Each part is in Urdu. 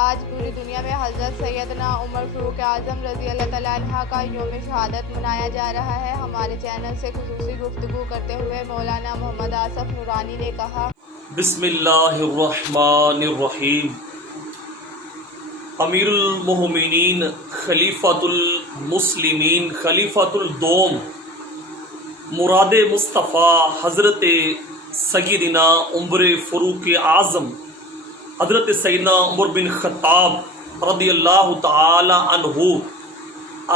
آج پوری دنیا میں حضرت سیدنا عمر فاروق اعظم رضی اللہ تعالیٰ عنہ کا یوم شہادت منایا جا رہا ہے۔ ہمارے چینل سے خصوصی گفتگو کرتے ہوئے مولانا محمد آصف نورانی نے کہا، بسم اللہ الرحمن الرحیم۔ امیر المومنین، خلیفۃ المسلمین، خلیفۃ الدوم، مراد مصطفیٰ حضرت سیدنا عمر فاروق اعظم، حضرت سیدنا عمر بن خطاب رضی اللہ تعالی عنہ،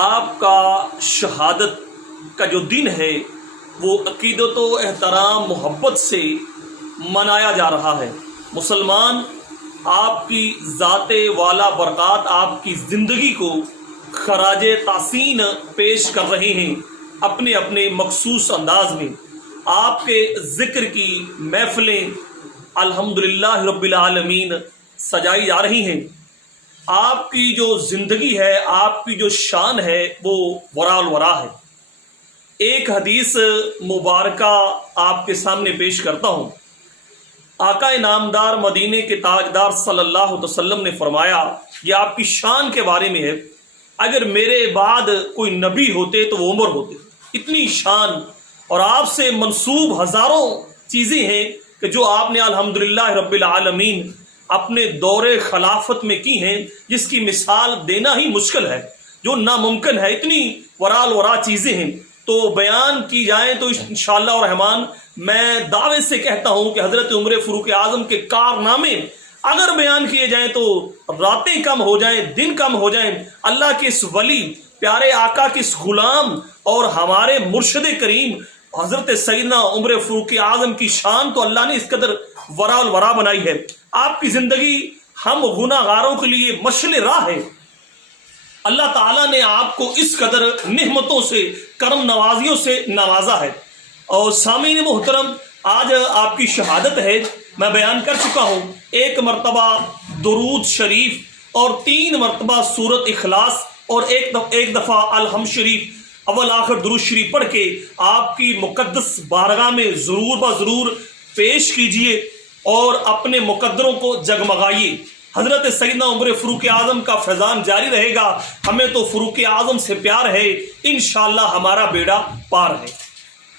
آپ کا شہادت کا جو دن ہے وہ عقیدت و احترام محبت سے منایا جا رہا ہے۔ مسلمان آپ کی ذات والا برکات، آپ کی زندگی کو خراج تحسین پیش کر رہے ہیں اپنے اپنے مخصوص انداز میں۔ آپ کے ذکر کی محفلیں الحمدللہ رب العالمین سجائی جا رہی ہیں۔ آپ کی جو زندگی ہے، آپ کی جو شان ہے وہ وراء الورا ہے۔ ایک حدیث مبارکہ آپ کے سامنے پیش کرتا ہوں۔ آقا نامدار مدینے کے تاجدار صلی اللہ علیہ وسلم نے فرمایا، یہ آپ کی شان کے بارے میں ہے، اگر میرے بعد کوئی نبی ہوتے تو وہ عمر ہوتے۔ اتنی شان، اور آپ سے منسوب ہزاروں چیزیں ہیں کہ جو آپ نے الحمدللہ رب العالمین اپنے دور خلافت میں کی ہیں، جس کی مثال دینا ہی مشکل ہے، جو ناممکن ہے۔ اتنی وراء الورا چیزیں ہیں، تو بیان کی جائیں تو انشاءاللہ الرحمن میں دعوے سے کہتا ہوں کہ حضرت عمر فاروق اعظم کے کارنامے اگر بیان کیے جائیں تو راتیں کم ہو جائیں، دن کم ہو جائیں۔ اللہ کے اس ولی، پیارے آقا کے اس غلام اور ہمارے مرشد کریم حضرت سیدنا عمر فاروق اعظم کی شان تو اللہ نے اس قدر وراء الورا بنائی ہے۔ آپ کی زندگی ہم گناہ گاروں کے لیے مشعل راہ ہے۔ اللہ تعالیٰ نے آپ کو اس قدر نعمتوں سے، کرم نوازیوں سے نوازا ہے۔ اور سامعین محترم، آج آپ کی شہادت ہے، میں بیان کر چکا ہوں۔ 1 مرتبہ درود شریف اور 3 مرتبہ سورت اخلاص اور ایک دفعہ الحمد شریف اول آخر درود شریف پڑھ کے آپ کی مقدس بارگاہ میں ضرور بضرور پیش کیجئے اور اپنے مقدروں کو جگمگائیے۔ حضرت سیدنا عمر فاروق اعظم کا فیضان جاری رہے گا۔ ہمیں تو فاروق اعظم سے پیار ہے، انشاءاللہ ہمارا بیڑا پار ہے۔